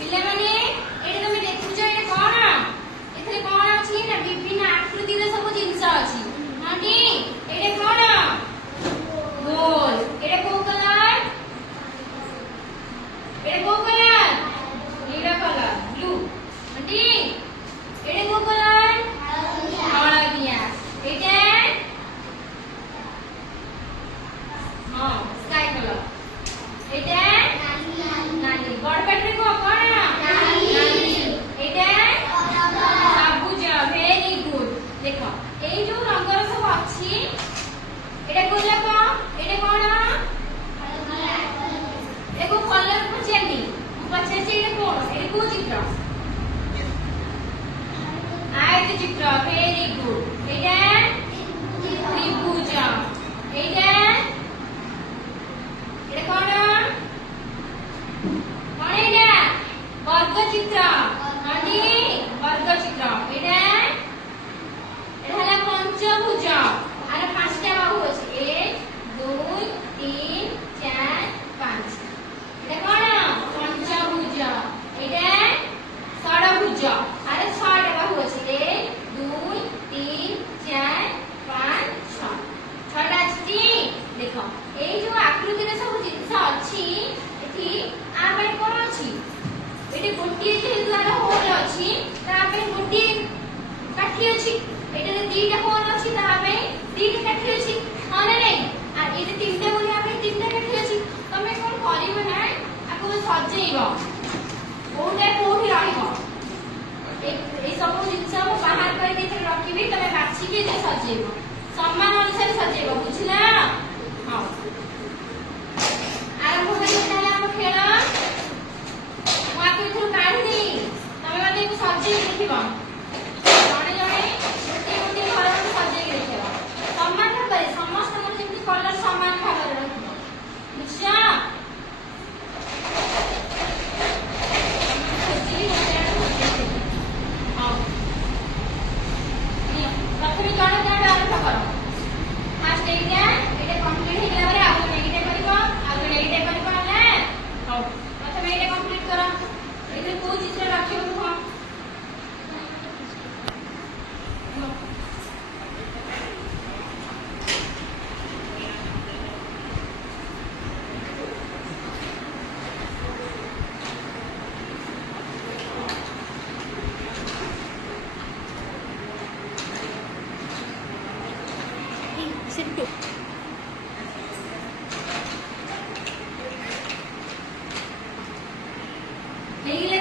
ପିଲାମାନେ ଏଠି ତମେ ଦେଖୁଛ ଏଠି କଣ ଏଥିରେ କଣ ଅଛି ନା ବିଭିନ୍ନ ଆକୃତିର ସବୁ ଜିନିଷ ଅଛି ଆଣ୍ଟି ଏଠି କଣ ଗୋଲ ଏଠି କୋଉ କଲର ଏଠି କୋଉ କଲର नीला कलर ब्लू आंटी एडे को कलर हळदिया एटे हां स्काई कलर एटे नाली बड़ बैटरी को कोन नाली एटे सबुज वेरी गुड देखो ए जो रंगर सब अछि एटे गोलाप एटे कोन एको कलर पछेनी पछेची एटे कोन एटे को चित्र आयत चित्र वेरी गुड एटा त्रिभुज एटा एटा कोन कोन एटा वर्ग चित्र आंटी वर्ग चित्र एटा एटा हला पंचभुज आर पांचटा बाहु अछि 1 2 3 4 5 एटा कोन पंचभुज एटा षडभुज आरे 6टा बाहु अछि 1 2 3 4 5 6 छटा अछि देखो ए जो आकृति रे सब जिंस अछि एठी आ पे कोन अछि एठी गोटी जे द्वारा होल अछि ता पे गोटी काठी अछि एठी रे दीटा होल अछि ता पे दीटा काठी अछि हां नै नै आ एठी तीनटा बोली आ पे तीनटा काठी अछि तमे कोन करिवो ना आको सजेइबो कोठे कोठी रहिबो ए सब जिंस हम बाहर करके एथे रखिबी तमे बाछि के जे सजेइबो सम्मान अनुसार सजेइबो बुझला हां आरंभ होई ताला हम खेल माको इथु काढी देई तमे माने को सजेइ देखिबो जणे जणे गोटे गोटे घर सजेइ देखिबो सम्मान करे समस्त मन जेमति कलर समान भाବରେ रखिबो बुझला प्रथम जण जण आरंभ करो फास्ट एटा एटा कंप्लीट हे गेला बारे आउ नेगेटिव करबो आउ नेगेटिव करबो ना हां प्रथम एटा कंप्लीट करो एथे को चित्र रखियो हम सिंटू नहीं